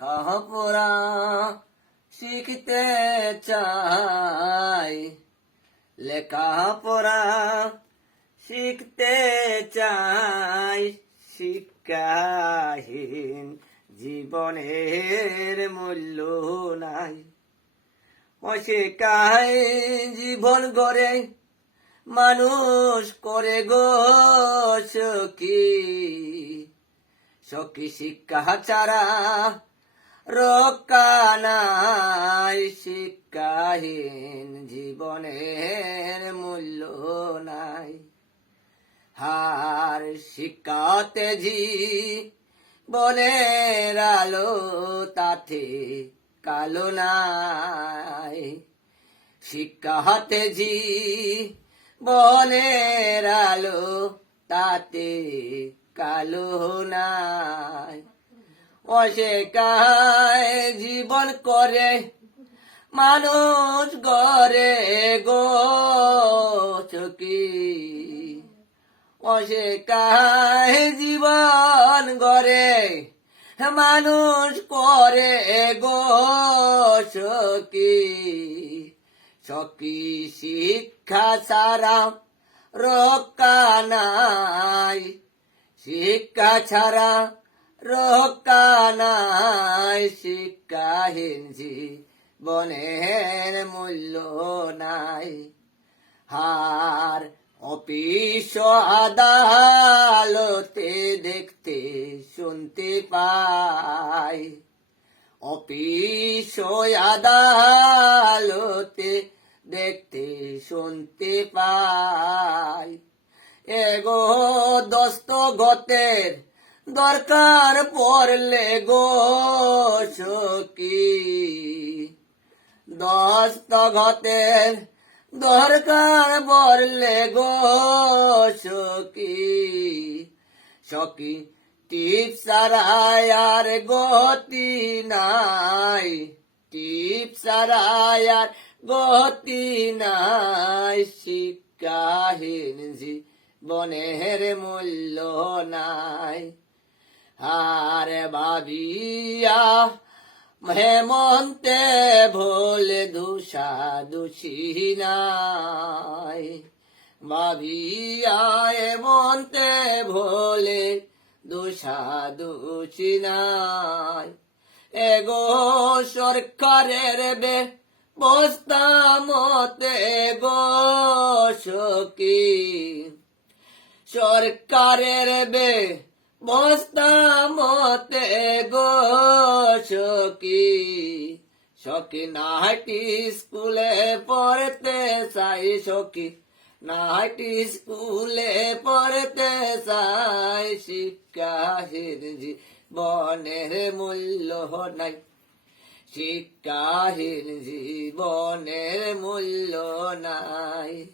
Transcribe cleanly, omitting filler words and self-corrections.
লেখাপড়া শিখতে চাই, লেখাপড়া শিখতে চাই। শিক্ষাহীন জীবনের মূল্য নাই। অশিক্ষায় জীবন গড়ে মানুষ করে গো সখী। সখী শিক্ষা ছাড়া রক্ষা নাই। শিক্ষাহীন জীবনের মূল্য নাই। হার শিক্ষাতে জীবনের আলো তাতে কালো নাই। শিক্ষাতে জীবনের আলো তাতে কালো নাই। অশিক্ষায় জীবন করে মানুষ গড়ে গো সখী। অশিক্ষায় জীবন গড়ে মানুষ করে গো সখী। সখী শিক্ষা ছাড়া রক্ষা নাই। শিক্ষা ছাড়া রক্ষা নাই। শিক্ষাহীন জীবনের মূল্য নাই। হার অফিস আদালতে দেখতে শুনতে পাই। অফিস আদালতে দেখতে শুনতে পাই। এগো দস্তখতের দরকার পড়লে গো সখী। দস্তখতের দরকার পড়লে গো সখী। সখী টিপ ছাড়া আর গতি নাই। টিপ ছাড়া আর গতি নাই। শিক্ষাহীন জীবনের মূল্য নাই। আর ভাবিয়া হেমন্তে ভোলে দুষা দুষি নাই। ভাবিয়া হেমন্তে ভোলে দুষা দুষি নাই। এগো সরকারের ব্যবস্থা মতে গো সখী। সরকারের ব্যবস্থা মতে গো সখী। সখী নাইটি স্কুলে পড়তে চাই সখী। নাইটি স্কুলে পড়তে চাই। শিক্ষাহীন জীবনের মূল্য নাই। শিক্ষাহীন জীবনের মূল্য নাই।